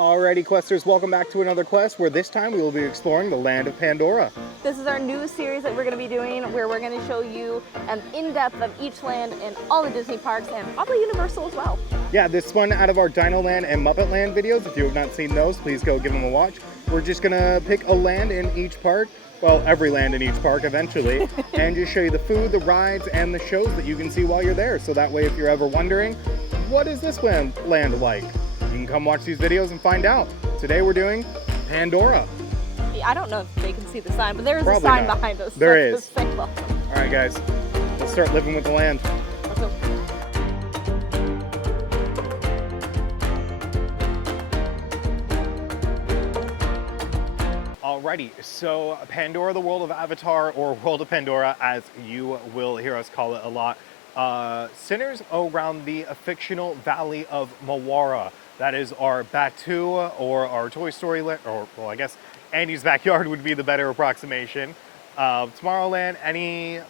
Alrighty, Questers, welcome back to another quest where this time we will be exploring the land of Pandora. This is our new series that we're going to be doing where we're going to show you an in-depth of each land in all the Disney parks and probably Universal as well. Yeah, this one out of our Dino Land and Muppet Land videos. If you have not seen those, please go give them a watch. We're just going to pick a land in each park, well, every land in each park eventually, and just show you the food, the rides, and the shows that you can see while you're there. So that way, if you're ever wondering, what is this land like? You can come watch these videos and find out. Today we're doing Pandora. I don't know if they can see the sign, but there is Probably a sign not. behind us. There is. Welcome. All right, guys, let's start living with the land. Let's go. Alrighty, so Pandora, the world of Avatar, or World of Pandora, as you will hear us call it a lot, centers around the fictional valley of Mawara. That is our Batu, or our Toy Story land, or well, I guess Andy's backyard would be the better approximation. Tomorrowland, any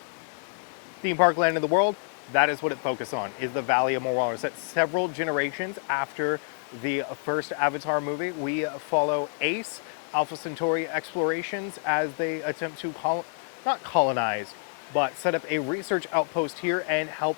theme park land in the world, that is what it focuses on, is the Valley of Mawara. Set several generations after the first Avatar movie. We follow Ace, Alpha Centauri explorations as they attempt to not colonize, but set up a research outpost here and help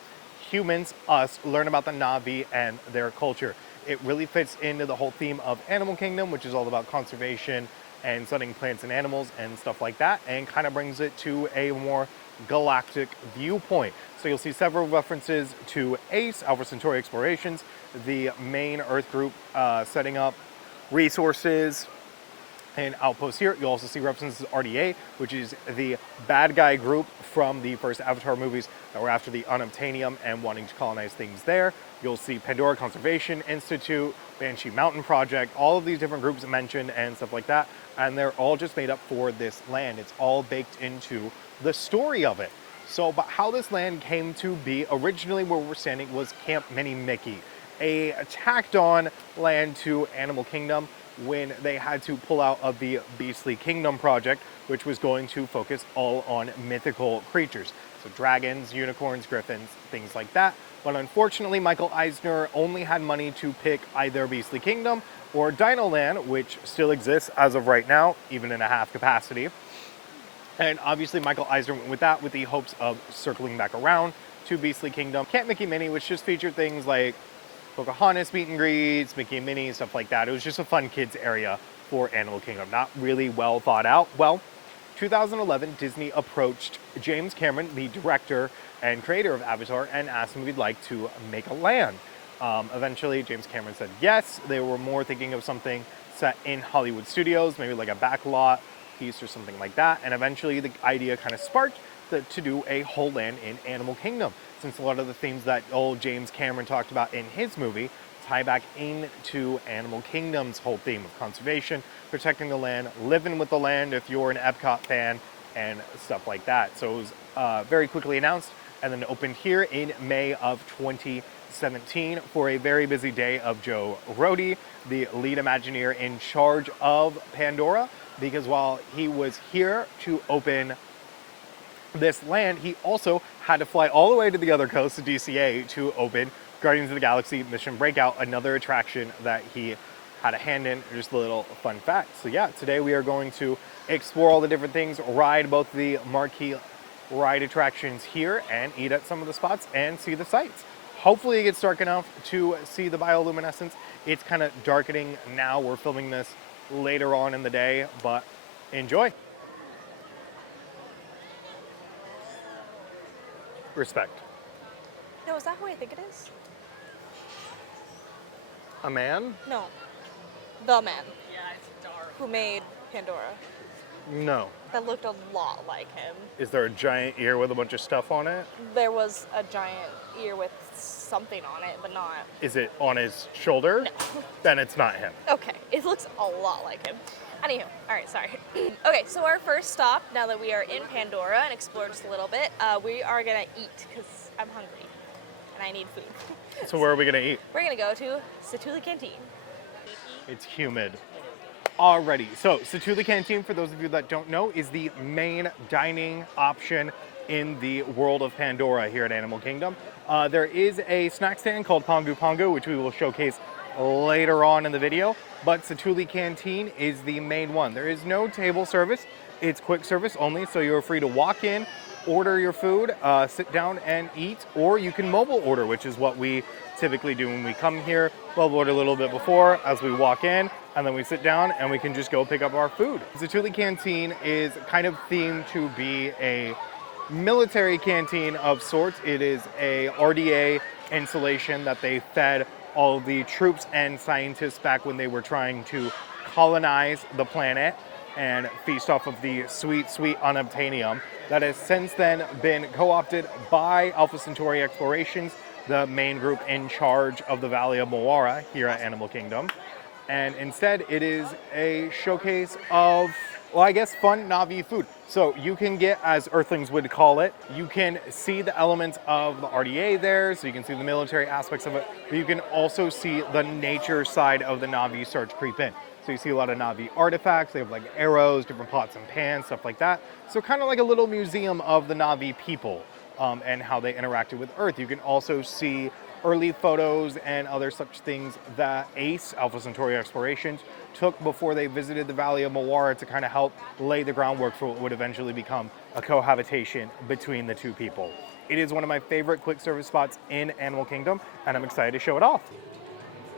humans, us, learn about the Na'vi and their culture. It really fits into the whole theme of Animal Kingdom, which is all about conservation and studying plants and animals and stuff like that, and kind of brings it to a more galactic viewpoint. So you'll see several references to Ace, Alpha Centauri explorations, the main Earth group setting up resources and outposts here. You'll also see references to RDA, which is the bad guy group from the first Avatar movies that were after the unobtainium and wanting to colonize things there. You'll see Pandora Conservation Institute, Banshee Mountain Project, all of these different groups mentioned and stuff like that. And they're all just made up for this land. It's all baked into the story of it. So, but how this land came to be, originally where we're standing was Camp Mini Mickey, a tacked on land to Animal Kingdom when they had to pull out of the Beastly Kingdom project, which was going to focus all on mythical creatures. So dragons, unicorns, griffins, things like that. But unfortunately, Michael Eisner only had money to pick either Beastly Kingdom or Dino Land, which still exists as of right now, even in a half capacity. And obviously Michael Eisner went with that with the hopes of circling back around to Beastly Kingdom. Camp Mickey Mini, which just featured things like Pocahontas meet and greets, Mickey and Minnie, stuff like that. It was just a fun kids area for Animal Kingdom. Not really well thought out. Well, 2011, Disney approached James Cameron, the director and creator of Avatar, and asked him if he'd like to make a land. Eventually, James Cameron said yes. They were more thinking of something set in Hollywood studios, maybe like a backlot piece or something like that. And eventually, the idea kind of sparked to do a whole land in Animal Kingdom, since a lot of the themes that old James Cameron talked about in his movie tie back into Animal Kingdom's whole theme of conservation, protecting the land, living with the land if you're an Epcot fan, and stuff like that. So it was very quickly announced and then opened here in May of 2017 for a very busy day of Joe Rohde, the lead Imagineer in charge of Pandora, because while he was here to open this land, he also had to fly all the way to the other coast to DCA to open Guardians of the Galaxy Mission Breakout, another attraction that he had a hand in. Just a little fun fact. So yeah, today we are going to explore all the different things, ride both the marquee ride attractions here and eat at some of the spots and see the sights. Hopefully it gets dark enough to see the bioluminescence. It's kind of darkening now. We're filming this later on in the day, but enjoy. Respect. No, is that who I think it is? A man? No. The man. Yeah, it's dark. Who made Pandora. No. That looked a lot like him. Is there a giant ear with a bunch of stuff on it? There was a giant ear with something on it, but not. Is it on his shoulder? No. Then it's not him. Okay, it looks a lot like him. Anywho, all right, sorry. Okay, so our first stop, now that we are in Pandora and explored just a little bit, we are gonna eat, because I'm hungry and I need food. So where are we gonna eat? We're gonna go to Satu'li Canteen. It's humid. Alrighty, so Satu'li Canteen, for those of you that don't know, is the main dining option in the world of Pandora here at Animal Kingdom. There is a snack stand called Pongu, which we will showcase later on in the video, but Satu'li Canteen is the main one. There is no table service. It's quick service only, so you're free to walk in, order your food, sit down and eat, or you can mobile order, which is what we typically do when we come here. Mobile order a little bit before as we walk in, and then we sit down and we can just go pick up our food. Satu'li Canteen is kind of themed to be a military canteen of sorts. It is a RDA installation that they fed all of the troops and scientists back when they were trying to colonize the planet and feast off of the sweet, sweet unobtainium that has since then been co-opted by Alpha Centauri Explorations, the main group in charge of the Valley of Moara here at Animal Kingdom. And instead, it is a showcase of, well, I guess fun Na'vi food. So you can get, as Earthlings would call it, you can see the elements of the RDA there, so you can see the military aspects of it, but you can also see the nature side of the Na'vi start to creep in. So you see a lot of Na'vi artifacts. They have like arrows, different pots and pans, stuff like that. So kind of like a little museum of the Na'vi people and how they interacted with Earth. You can also see early photos and other such things that ACE, Alpha Centauri Explorations, took before they visited the Valley of Moara to kind of help lay the groundwork for what would eventually become a cohabitation between the two people. It is one of my favorite quick service spots in Animal Kingdom, and I'm excited to show it off.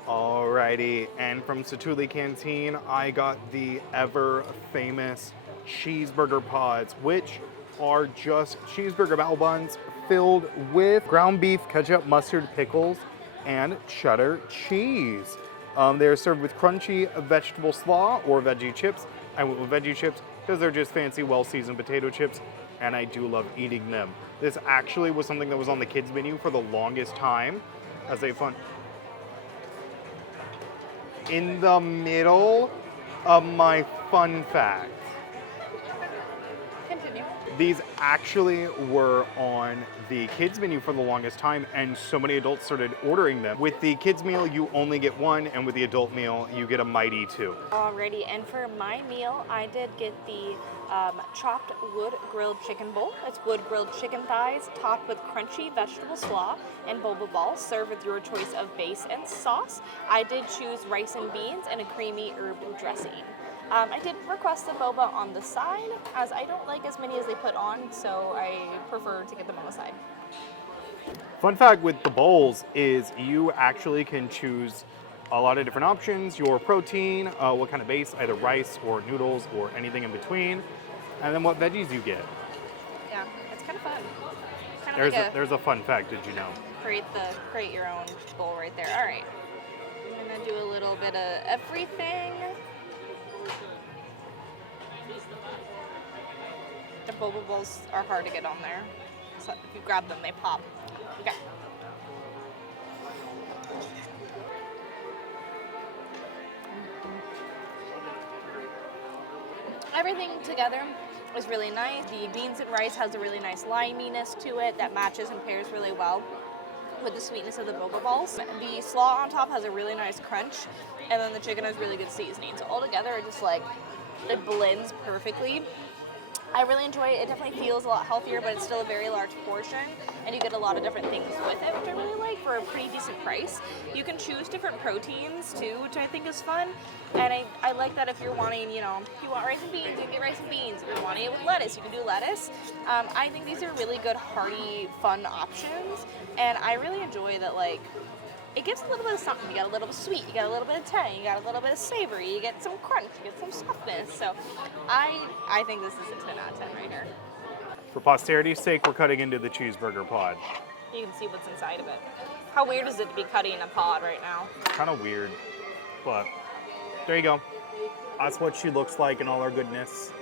Alrighty, and from Satu'li Canteen, I got the ever famous cheeseburger pods, which are just cheeseburger bao buns filled with ground beef, ketchup, mustard, pickles, and cheddar cheese. They are served with crunchy vegetable slaw or veggie chips. I went with veggie chips because they're just fancy, well-seasoned potato chips, and I do love eating them. This actually was something that was on the kids menu for the longest time as a fun. In the middle of my fun fact. Continue. These actually were on the kids menu for the longest time, and so many adults started ordering them. With the kids meal, you only get one, and with the adult meal, you get a mighty two. Alrighty, and for my meal, I did get the chopped wood grilled chicken bowl. It's wood grilled chicken thighs topped with crunchy vegetable slaw and boba balls, served with your choice of base and sauce. I did choose rice and beans and a creamy herb dressing. I did request the boba on the side, as I don't like as many as they put on, so I prefer to get them on the side. Fun fact with the bowls is you actually can choose a lot of different options, your protein, what kind of base, either rice or noodles or anything in between, and then what veggies you get. Yeah, it's kind of fun. Kind of There's a fun fact, did you know? Create your own bowl right there. All right, I'm gonna do a little bit of everything. The boba balls are hard to get on there, so if you grab them, they pop. Okay. Everything together is really nice. The beans and rice has a really nice liminess to it that matches and pairs really well with the sweetness of the boba balls. The slaw on top has a really nice crunch, and then the chicken has really good seasoning. So all together, it just like, it blends perfectly. I really enjoy it. It definitely feels a lot healthier, but it's still a very large portion, and you get a lot of different things with it, which I really like for a pretty decent price. You can choose different proteins too, which I think is fun, and I like that if you're wanting, if you want rice and beans, you can get rice and beans. If you're wanting it with lettuce, you can do lettuce. I think these are really good, hearty, fun options, and I really enjoy that, like, it gives a little bit of something. You got a little bit of sweet, you got a little bit of tang, you got a little bit of savory, you get some crunch, you get some softness. So I think this is a 10 out of 10 right here. For posterity's sake, we're cutting into the cheeseburger pod. You can see what's inside of it. How weird is it to be cutting a pod right now? Kind of weird, but there you go. That's what she looks like in all her goodness.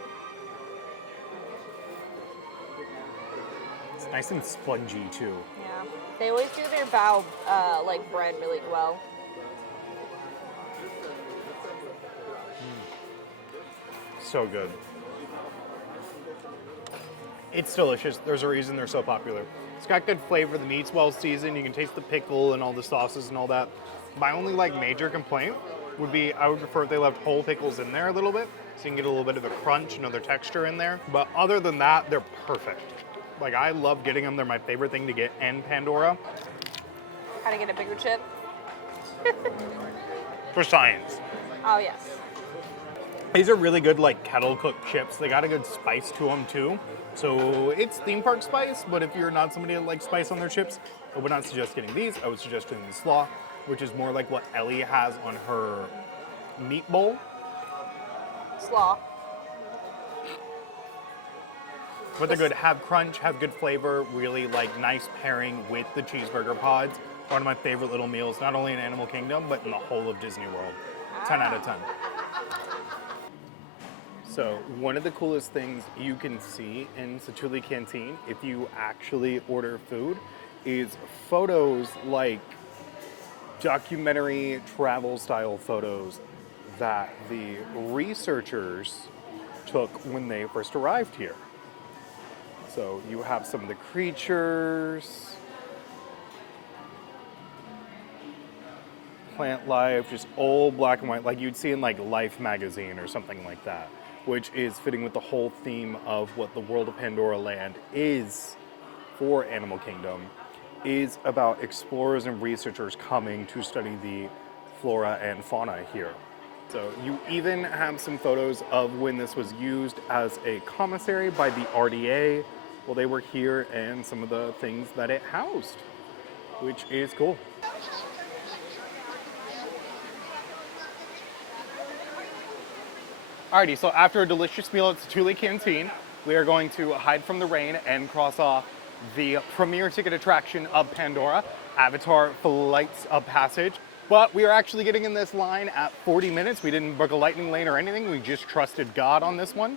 It's nice and spongy too. Yeah. They always do their bao like bread really well. So good. It's delicious. There's a reason they're so popular. It's got good flavor. The meat's well seasoned. You can taste the pickle and all the sauces and all that. My only major complaint would be I would prefer if they left whole pickles in there a little bit, so you can get a little bit of a crunch and other texture in there. But other than that, they're perfect. I love getting them. They're my favorite thing to get in Pandora. How to get a bigger chip? For science. Oh, yes. These are really good, like, kettle cooked chips. They got a good spice to them, too. So it's theme park spice, but if you're not somebody that likes spice on their chips, I would not suggest getting these. I would suggest getting the slaw, which is more like what Ellie has on her meat bowl. Slaw. But they're good. Have crunch, have good flavor, really like nice pairing with the cheeseburger pods. One of my favorite little meals, not only in Animal Kingdom, but in the whole of Disney World. 10 out of 10. So one of the coolest things you can see in Satu'li Canteen, if you actually order food, is photos like documentary travel style photos that the researchers took when they first arrived here. So you have some of the creatures, plant life, just old black and white, like you'd see in like Life magazine or something like that, which is fitting with the whole theme of what the world of Pandora land is for Animal Kingdom, is about explorers and researchers coming to study the flora and fauna here. So you even have some photos of when this was used as a commissary by the RDA while they were here and some of the things that it housed, which is cool. Alrighty, so after a delicious meal at Satu'li Canteen, we are going to hide from the rain and cross off the premier ticket attraction of Pandora, Avatar Flights of Passage. But we are actually getting in this line at 40 minutes. We didn't book a lightning lane or anything. We just trusted God on this one,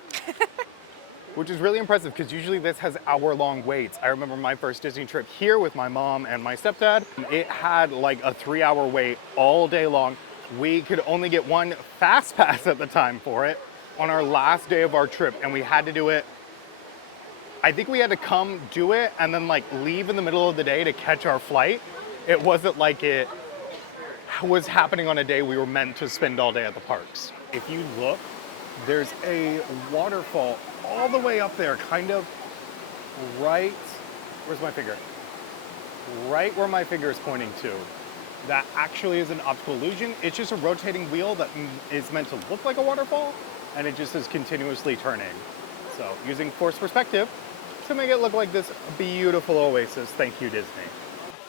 which is really impressive because usually this has hour-long waits. I remember my first Disney trip here with my mom and my stepdad. It had like a 3-hour wait all day long. We could only get one fast pass at the time for it on our last day of our trip, and we had to do it. I think we had to come do it and then like leave in the middle of the day to catch our flight. It wasn't like it was happening on a day we were meant to spend all day at the parks. If you look, there's a waterfall all the way up there, kind of right, where's my finger? Right where my finger is pointing to. That actually is an optical illusion. It's just a rotating wheel that is meant to look like a waterfall, and it just is continuously turning. So using forced perspective to make it look like this beautiful oasis. Thank you, Disney.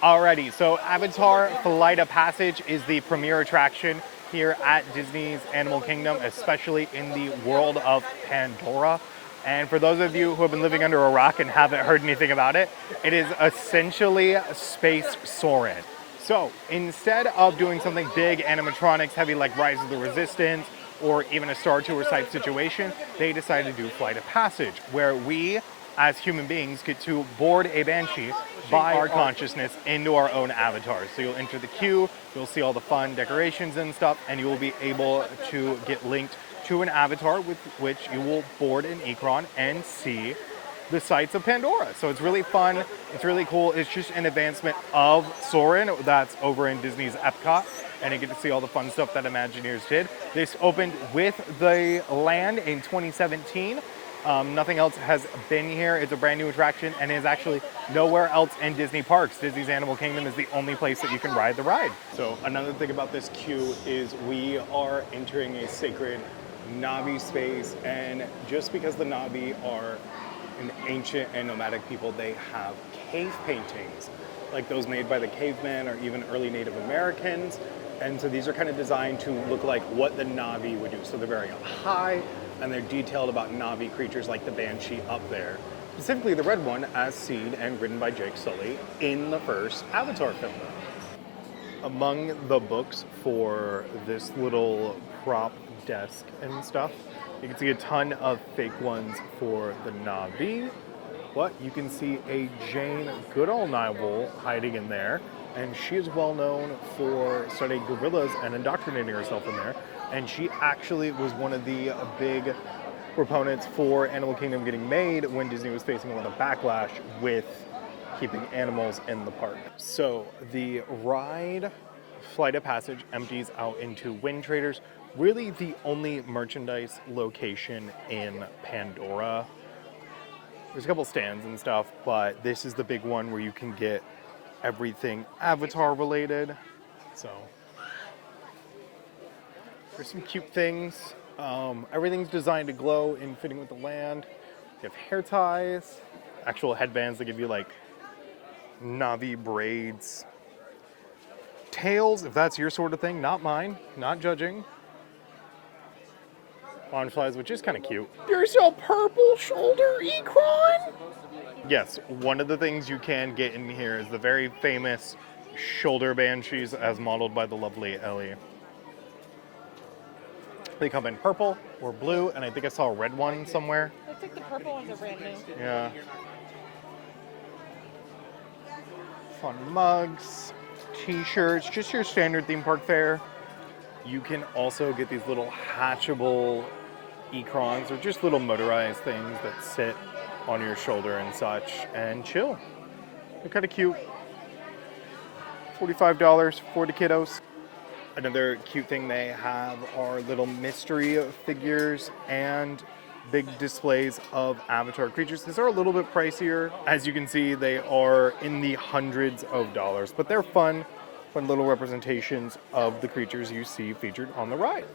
Alrighty, so Avatar Flight of Passage is the premier attraction here at Disney's Animal Kingdom, especially in the world of Pandora. And for those of you who have been living under a rock and haven't heard anything about it, it is essentially Space Soarin'. So instead of doing something big, animatronics, heavy like Rise of the Resistance, or even a Star Tour type situation, they decided to do Flight of Passage, where we, as human beings, get to board a Banshee by our consciousness into our own avatars. So you'll enter the queue, you'll see all the fun decorations and stuff, and you will be able to get linked to an avatar with which you will board an Ikron and see the sights of Pandora. So it's really fun, it's really cool. It's just an advancement of Soarin' that's over in Disney's Epcot, and you get to see all the fun stuff that Imagineers did. This opened with the land in 2017. Nothing else has been here. It's a brand new attraction and is actually nowhere else in Disney parks. Disney's Animal Kingdom is the only place that you can ride the ride. So another thing about this queue is we are entering a sacred Na'vi space, and just because the Na'vi are an ancient and nomadic people, they have cave paintings like those made by the cavemen or even early Native Americans. And so these are kind of designed to look like what the Na'vi would do. So they're very up high, and they're detailed about Na'vi creatures like the Banshee up there. Specifically the red one, as seen and written by Jake Sully in the first Avatar film. Among the books for this little prop desk and stuff, you can see a ton of fake ones for the Na'vi, but you can see a Jane Goodall novel hiding in there, and she is well known for studying gorillas and indoctrinating herself in there, and she actually was one of the big proponents for Animal Kingdom getting made when Disney was facing a lot of backlash with keeping animals in the park. So the ride Flight of Passage empties out into Windtraders, really the only merchandise location in Pandora. There's a couple stands and stuff, but this is the big one where you can get everything Avatar related. So There's some cute things. Everything's designed to glow in fitting with the land. You have hair ties, actual headbands that give you like Navi braids. Tails, if that's your sort of thing, not mine, not judging. Bonflies, which is kind of cute. There's a purple shoulder ecron. Yes, one of the things you can get in here is the very famous shoulder banshees as modeled by the lovely Ellie. They come in purple or blue, and I think I saw a red one somewhere. Looks like the purple ones are brand new. Yeah. Fun mugs, t-shirts, just your standard theme park fare. You can also get these little hatchable ecrons, or just little motorized things that sit on your shoulder and such, and chill. They're kind of cute. $45 for the kiddos. Another cute thing they have are little mystery figures and big displays of Avatar creatures. These are a little bit pricier. As you can see, they are in the hundreds of dollars, but they're fun little representations of the creatures you see featured on the ride.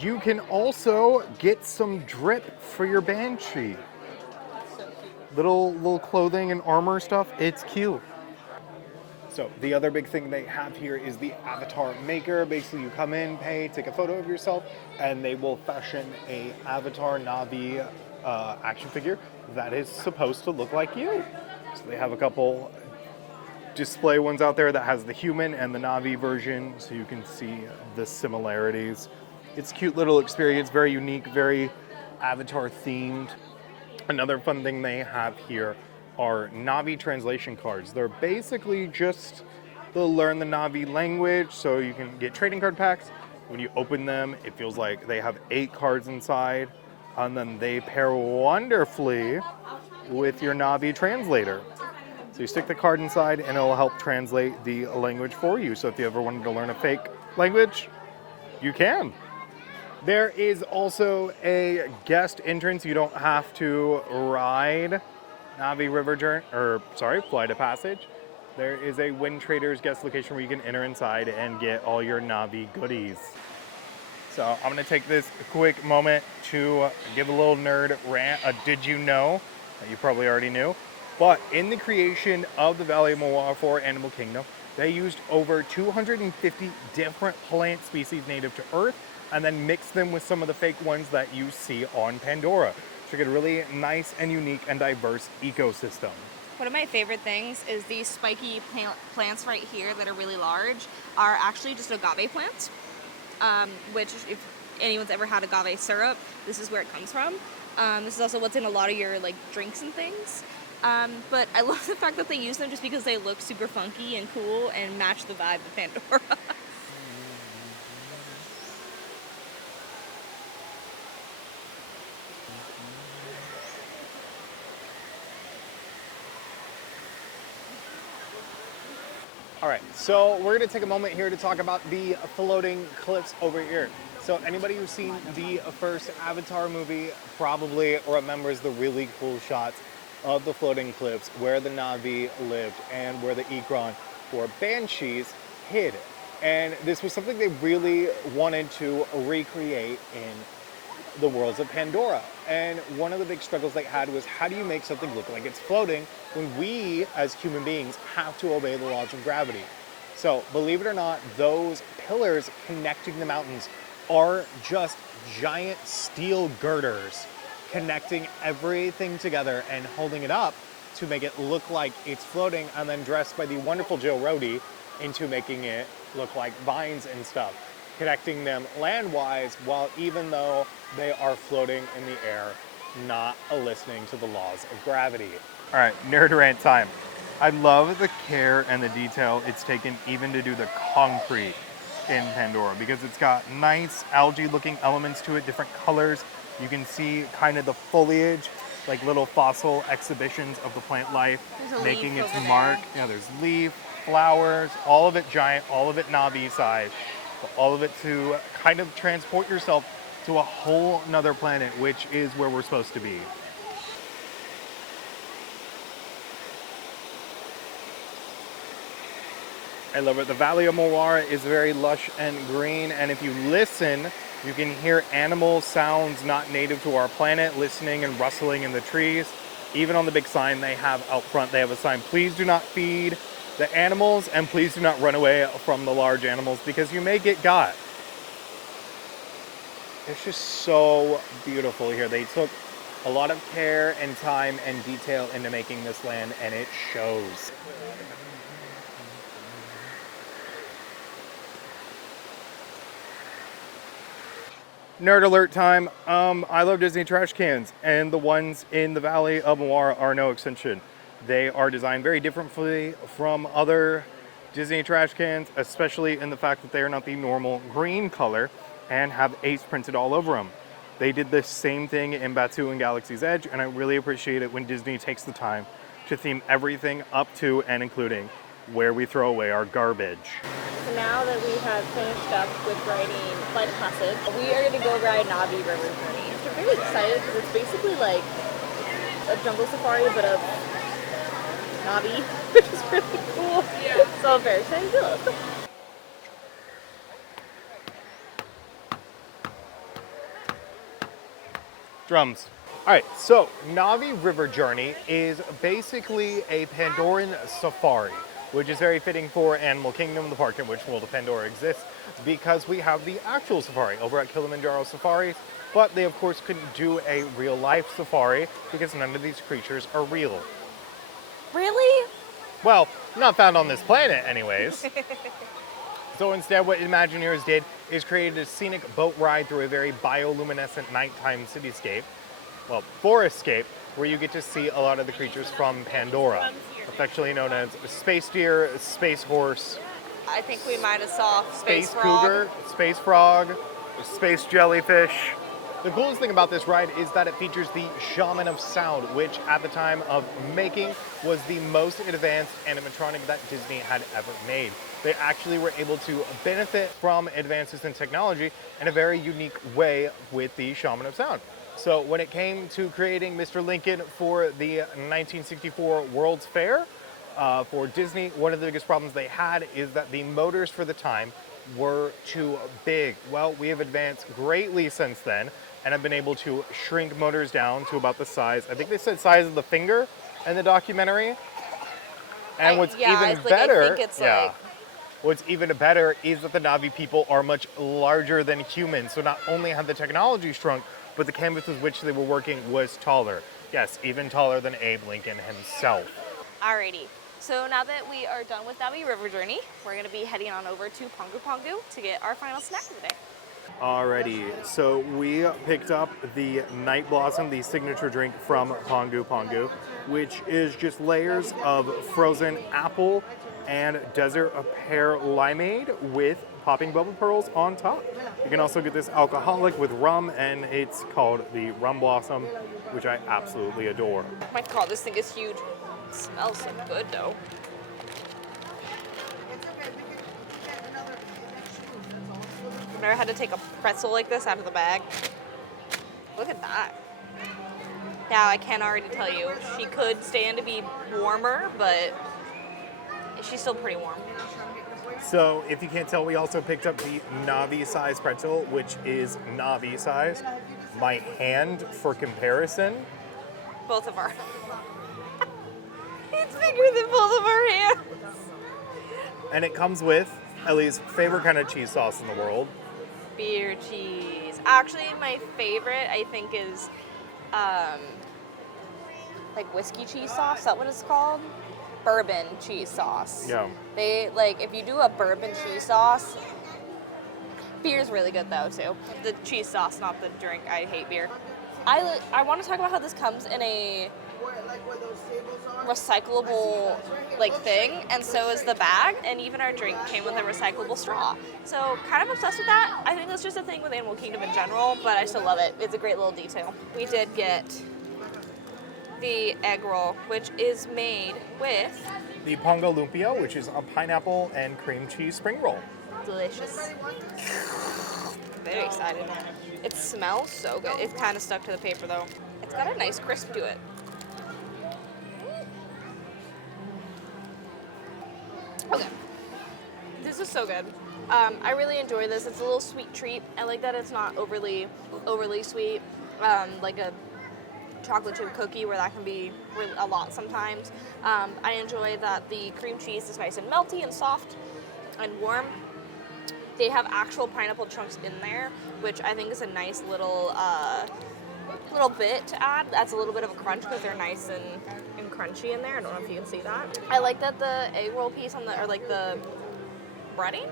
You can also get some drip for your Banshee. Little clothing and armor stuff, it's cute. So the other big thing they have here is the Avatar Maker. Basically, you come in, pay, take a photo of yourself, and they will fashion a Avatar Navi action figure that is supposed to look like you. So they have a couple display ones out there that has the human and the Navi version, so you can see the similarities. It's a cute little experience, very unique, very Avatar themed. Another fun thing they have here are Navi translation cards. They're basically just to learn the Navi language, so you can get trading card packs. When you open them, it feels like they have 8 cards inside, and then they pair wonderfully with your Navi translator. So you stick the card inside and it'll help translate the language for you. So if you ever wanted to learn a fake language, you can. There is also a guest entrance. You don't have to ride Navi Flight of Passage. There is a Windtraders guest location where you can enter inside and get all your Navi goodies. So I'm gonna take this quick moment to give a little nerd rant, a did you know, that you probably already knew. But in the creation of the Valley of Moana for Animal Kingdom, they used over 250 different plant species native to Earth and then mixed them with some of the fake ones that you see on Pandora to get a really nice and unique and diverse ecosystem. One of my favorite things is these spiky plants right here that are really large are actually just agave plants, which if anyone's ever had agave syrup, this is where it comes from. This is also what's in a lot of your like drinks and things. But I love the fact that they use them just because they look super funky and cool and match the vibe of Pandora. All right, so we're gonna take a moment here to talk about the floating cliffs over here. So anybody who's seen the first Avatar movie probably remembers the really cool shots of the floating cliffs where the Navi lived and where the Ikron or Banshees hid. And this was something they really wanted to recreate in the worlds of Pandora. And one of the big struggles they had was, how do you make something look like it's floating when we as human beings have to obey the laws of gravity? So believe it or not, those pillars connecting the mountains are just giant steel girders connecting everything together and holding it up to make it look like it's floating, and then dressed by the wonderful Jill Rhodey into making it look like vines and stuff, connecting them land-wise, while even though they are floating in the air, not listening to the laws of gravity. All right, nerd rant time. I love the care and the detail it's taken even to do the concrete in Pandora, because it's got nice algae-looking elements to it, different colors. You can see kind of the foliage, like little fossil exhibitions of the plant life making its mark. Yeah, there's leaf, flowers, all of it giant, all of it Navi size, all of it to kind of transport yourself to a whole nother planet, which is where we're supposed to be. I love it. The Valley of Moana is very lush and green, and if you listen You can hear animal sounds not native to our planet, listening and rustling in the trees. Even on the big sign they have out front, they have a sign, please do not feed the animals and please do not run away from the large animals because you may get got. It's just so beautiful here. They took a lot of care and time and detail into making this land, and it shows. Nerd alert time. I love Disney trash cans, and the ones in the Valley of Mawara are no exception. They are designed very differently from other Disney trash cans, especially in the fact that they are not the normal green color and have Ace printed all over them. They did the same thing in Batuu and Galaxy's Edge, and I really appreciate it when Disney takes the time to theme everything up to and including where we throw away our garbage. So now that we have finished up with riding Flight of Passage, we are going to go ride Navi River Journey. I'm really excited because it's basically like a jungle safari, but of Navi, which is really cool. Yeah. So I'm very excited to do it. Drums. All right, so Navi River Journey is basically a Pandoran safari, which is very fitting for Animal Kingdom, the park in which World of Pandora exists, because we have the actual safari over at Kilimanjaro Safaris, but they of course couldn't do a real life safari because none of these creatures are real. Really? Well, not found on this planet anyways. So instead what Imagineers did is created a scenic boat ride through a very bioluminescent nighttime cityscape, well, forestscape, where you get to see a lot of the creatures from Pandora, affectionately known as space deer, space horse, I think we might have saw space frog. cougar, space frog, space jellyfish. The coolest thing about this ride is that it features the Shaman of Sound, which at the time of making was the most advanced animatronic that Disney had ever made. They actually were able to benefit from advances in technology in a very unique way with the Shaman of Sound. So when it came to creating Mr. Lincoln for the 1964 World's Fair for Disney, one of the biggest problems they had is that the motors for the time were too big. Well, we have advanced greatly since then and have been able to shrink motors down to about the size, I think they said size of the finger in the documentary. And what's even better, what's even better is that the Navi people are much larger than humans. So not only had the technology shrunk, but the canvas with which they were working was taller. Yes, even taller than Abe Lincoln himself. Alrighty. So now that we are done with Navi River Journey, we're going to be heading on over to Pongu to get our final snack of the day. Alrighty, so we picked up the Night Blossom, the signature drink from Pongu, which is just layers of frozen apple and desert pear limeade with popping bubble pearls on top. You can also get this alcoholic with rum, and it's called the Rum Blossom, which I absolutely adore. Oh my god, this thing is huge. It smells so good though. I've never had to take a pretzel like this out of the bag. Look at that. Now I can already tell you, she could stand to be warmer, but she's still pretty warm. So if you can't tell, we also picked up the Navi size pretzel, which is Navi size. My hand, for comparison. Both of our. It's bigger than both of our hands. And it comes with Ellie's favorite kind of cheese sauce in the world. Beer cheese. Actually, my favorite, I think, is like whiskey cheese sauce. Is that what it's called? Bourbon cheese sauce. Yeah. They, like, if you do a bourbon cheese sauce, beer's really good though too. The cheese sauce, not the drink. I hate beer. I want to talk about how this comes in a recyclable like thing, and so is the bag, and even our drink came with a recyclable straw. So kind of obsessed with that. I think that's just a thing with Animal Kingdom in general, but I still love it. It's a great little detail. We did get the egg roll, which is made with the Pongu Lumpia, which is a pineapple and cream cheese spring roll. delicious. Very excited. It smells so good. It's kind of stuck to the paper though. It's got a nice crisp to it. Okay. This is so good. I really enjoy this. It's a little sweet treat. I like that it's not overly sweet, like a chocolate chip cookie where that can be a lot sometimes. I enjoy that the cream cheese is nice and melty and soft and warm. They have actual pineapple chunks in there, which I think is a nice little bit to add. That's a little bit of a crunch because they're nice and crunchy in there. I don't know if you can see that. I like that the egg roll piece or like the breading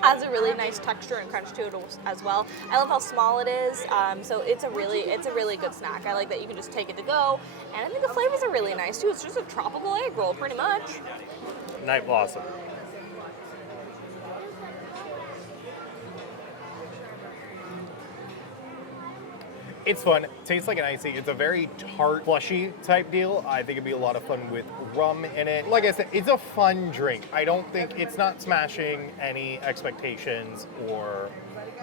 has a really nice texture and crunch to it as well. I love how small it is, so it's a really good snack. I like that you can just take it to go, and I think the flavors are really nice too. It's just a tropical egg roll, pretty much. Night Blossom. It's fun. Tastes like an icy. It's a very tart, flushy type deal. I think it'd be a lot of fun with rum in it. Like I said, it's a fun drink. I don't think it's not smashing any expectations or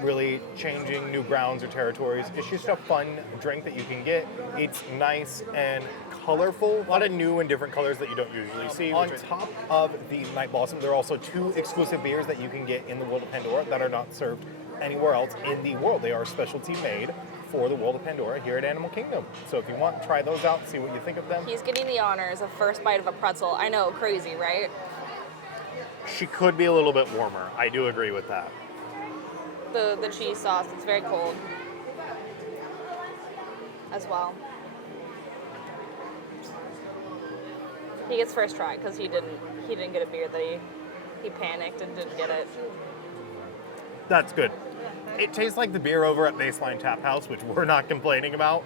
really changing new grounds or territories. It's just a fun drink that you can get. It's nice and colorful. A lot of new and different colors that you don't usually see. On top of the Night Blossom, there are also 2 exclusive beers that you can get in the World of Pandora that are not served anywhere else in the world. They are specialty made for the World of Pandora here at Animal Kingdom. So if you want, try those out, see what you think of them. He's getting the honors of first bite of a pretzel. I know, crazy, right? She could be a little bit warmer. I do agree with that. The cheese sauce, it's very cold as well. He gets first try because he didn't get a beer that he panicked and didn't get it. That's good. It tastes like the beer over at Baseline Tap House, which we're not complaining about,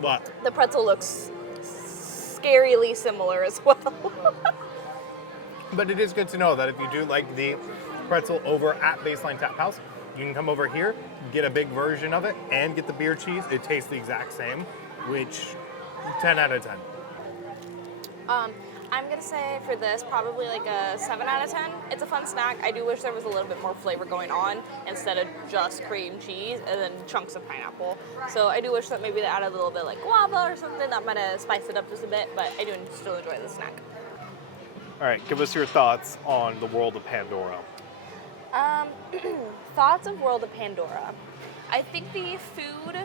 but the pretzel looks scarily similar as well. But it is good to know that if you do like the pretzel over at Baseline Tap House, you can come over here, get a big version of it, and get the beer cheese. It tastes the exact same, which 10 out of 10. I'm gonna say for this probably like a 7 out of 10. It's a fun snack. I do wish there was a little bit more flavor going on instead of just cream cheese and then chunks of pineapple. So I do wish that maybe they added a little bit like guava or something that might have spiced it up just a bit, but I do still enjoy the snack. All right, give us your thoughts on the World of Pandora. Thoughts of World of Pandora. I think the food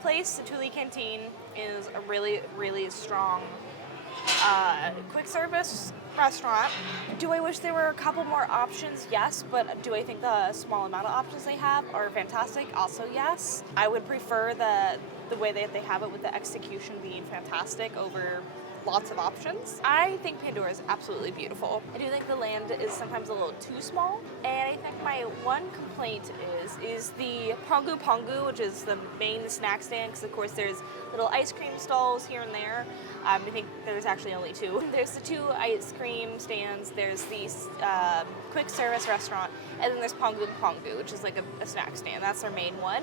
place, Satu'li Canteen, is a really, really strong quick service restaurant. Do I wish there were a couple more options? Yes, but do I think the small amount of options they have are fantastic? Also, yes. I would prefer the way that they have it with the execution being fantastic over lots of options. I think Pandora is absolutely beautiful. I do think the land is sometimes a little too small, and I think my one complaint is the Pongu, which is the main snack stand, because of course there's little ice cream stalls here and there. I think there's actually only 2. There's the 2 ice cream stands, there's the quick service restaurant, and then there's Pongu, which is like a snack stand. That's their main one.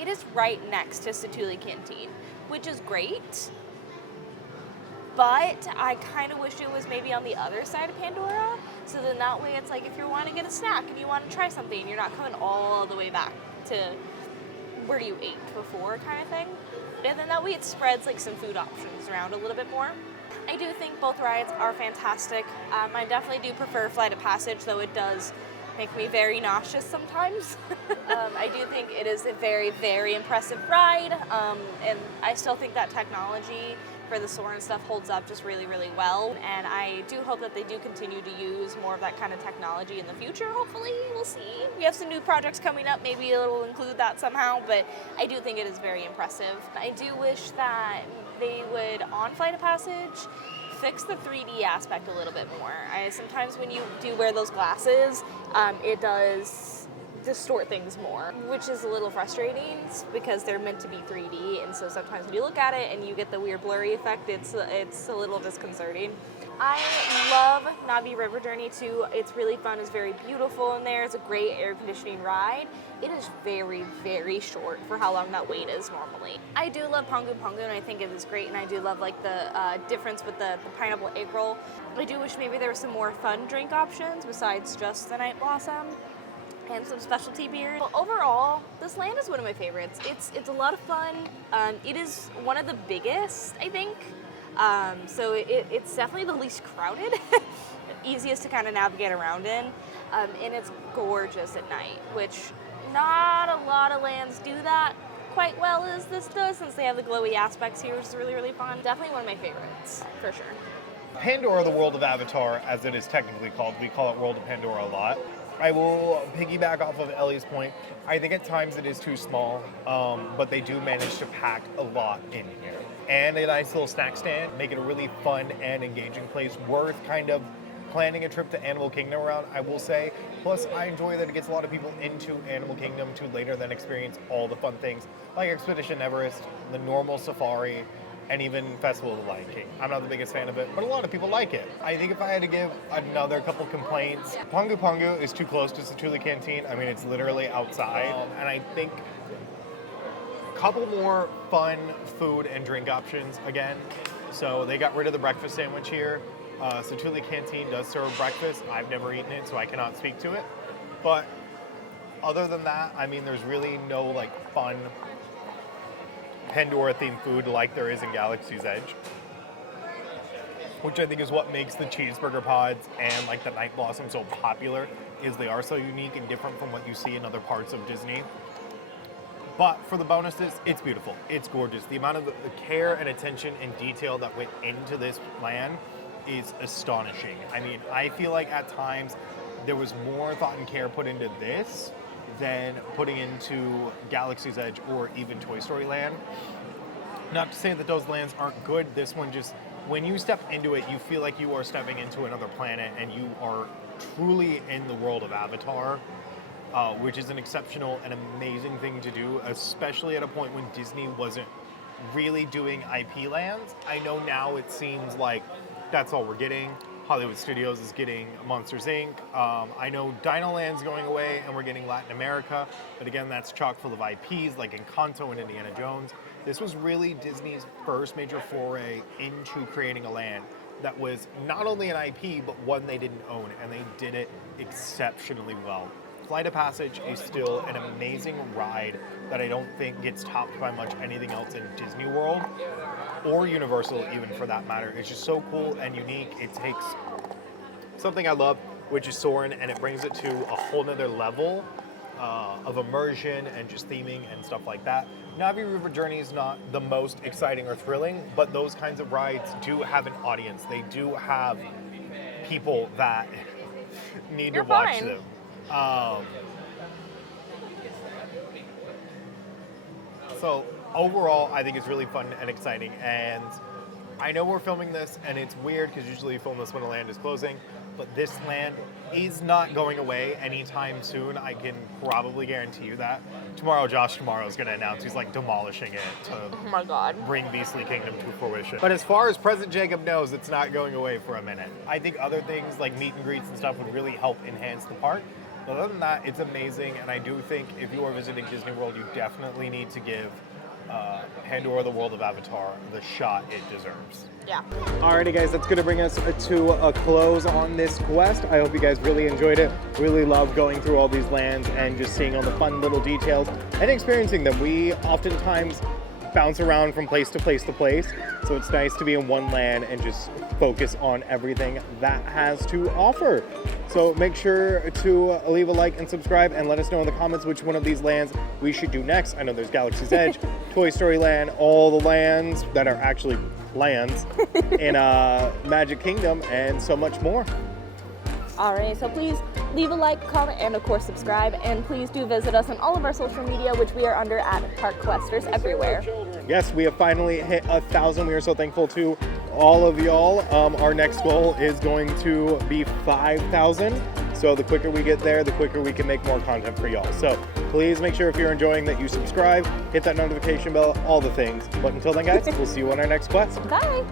It is right next to Satu'li Canteen, which is great. But I kind of wish it was maybe on the other side of Pandora, so then that way it's like if you want to get a snack and you want to try something, you're not coming all the way back to where you ate before kind of thing. And then that way it spreads like some food options around a little bit more. I do think both rides are fantastic. I definitely do prefer Flight of Passage, though it does make me very nauseous sometimes. I do think it is a very, very impressive ride, and I still think that technology for the Soar and stuff holds up just really, really well. And I do hope that they do continue to use more of that kind of technology in the future, hopefully. We'll see. We have some new projects coming up. Maybe it'll include that somehow, but I do think it is very impressive. I do wish that they would, on Flight of Passage, fix the 3D aspect a little bit more. Sometimes when you do wear those glasses, it does distort things more, which is a little frustrating because they're meant to be 3D, and so sometimes when you look at it and you get the weird blurry effect, it's a little disconcerting. I love Navi River Journey too. It's really fun. It's very beautiful in there. It's a great air conditioning ride. It is very, very short for how long that wait is normally. I do love Pongu, and I think it is great, and I do love like the difference with the pineapple egg roll. I do wish maybe there were some more fun drink options besides just the Night Blossom and some specialty beers. Well, overall, this land is one of my favorites. It's a lot of fun. It is one of the biggest, I think. So it's definitely the least crowded. easiest to kind of navigate around in, and it's gorgeous at night, which not a lot of lands do that quite well as this does, since they have the glowy aspects here, which is really, really fun. Definitely one of my favorites, for sure. Pandora, the world of Avatar, as it is technically called, we call it World of Pandora a lot. I will piggyback off of Ellie's point. I think at times it is too small, but they do manage to pack a lot in here. And a nice little snack stand, make it a really fun and engaging place, worth kind of planning a trip to Animal Kingdom around, I will say. Plus, I enjoy that it gets a lot of people into Animal Kingdom to later then experience all the fun things like Expedition Everest, the normal safari, and even Festival of the Lion King. I'm not the biggest fan of it, but a lot of people like it. I think if I had to give another couple complaints, Pongu is too close to Satu'li Canteen. I mean, it's literally outside. And I think a couple more fun food and drink options again. So they got rid of the breakfast sandwich here. Satu'li Canteen does serve breakfast. I've never eaten it, so I cannot speak to it. But other than that, I mean, there's really no like fun Pandora themed food like there is in Galaxy's Edge, which I think is what makes the cheeseburger pods and like the Night Blossom so popular, is they are so unique and different from what you see in other parts of Disney. But for the bonuses, it's beautiful, it's gorgeous. The amount of the care and attention and detail that went into this land is astonishing. I mean, I feel like at times there was more thought and care put into this than putting into Galaxy's Edge or even Toy Story Land. Not to say that those lands aren't good, this one just, when you step into it, you feel like you are stepping into another planet and you are truly in the world of Avatar, which is an exceptional and amazing thing to do, especially at a point when Disney wasn't really doing IP lands. I know now it seems like that's all we're getting. Hollywood Studios is getting Monsters, Inc. I know Dino Land's going away and we're getting Latin America, but again, that's chock full of IPs like Encanto and Indiana Jones. This was really Disney's first major foray into creating a land that was not only an IP, but one they didn't own, and they did it exceptionally well. Flight of Passage is still an amazing ride that I don't think gets topped by much anything else in Disney World, or Universal even for that matter. It's just so cool and unique. It takes something I love, which is Soarin', and it brings it to a whole nother level of immersion and just theming and stuff like that. Navi River Journey is not the most exciting or thrilling, but those kinds of rides do have an audience. They do have people that need to watch them. So overall, I think it's really fun and exciting, and I know we're filming this, and it's weird because usually you film this when the land is closing, but this land is not going away anytime soon. I can probably guarantee you that. Josh tomorrow is going to announce he's like demolishing it to Oh my God. bring Beastly Kingdom to fruition. But as far as President Jacob knows, it's not going away for a minute. I think other things like meet and greets and stuff would really help enhance the park. But other than that, it's amazing, and I do think if you are visiting Disney World, you definitely need to give Pandora, the world of Avatar, the shot it deserves. Yeah. Alrighty guys, that's gonna bring us to a close on this quest. I hope you guys really enjoyed it. Really love going through all these lands and just seeing all the fun little details and experiencing them. We oftentimes bounce around from place to place to place, so it's nice to be in one land and just focus on everything that has to offer. So make sure to leave a like and subscribe and let us know in the comments which one of these lands we should do next. I know there's Galaxy's Edge, Toy Story Land, all the lands that are actually lands in Magic Kingdom, and so much more. All right, so please leave a like, comment, and of course subscribe. And please do visit us on all of our social media, which we are under at Park Questers everywhere. Yes, we have finally hit 1,000. We are so thankful to all of y'all. Our next goal is going to be 5,000. So the quicker we get there, the quicker we can make more content for y'all. So please make sure if you're enjoying that you subscribe, hit that notification bell, all the things. But until then, guys, we'll see you on our next quest. Bye.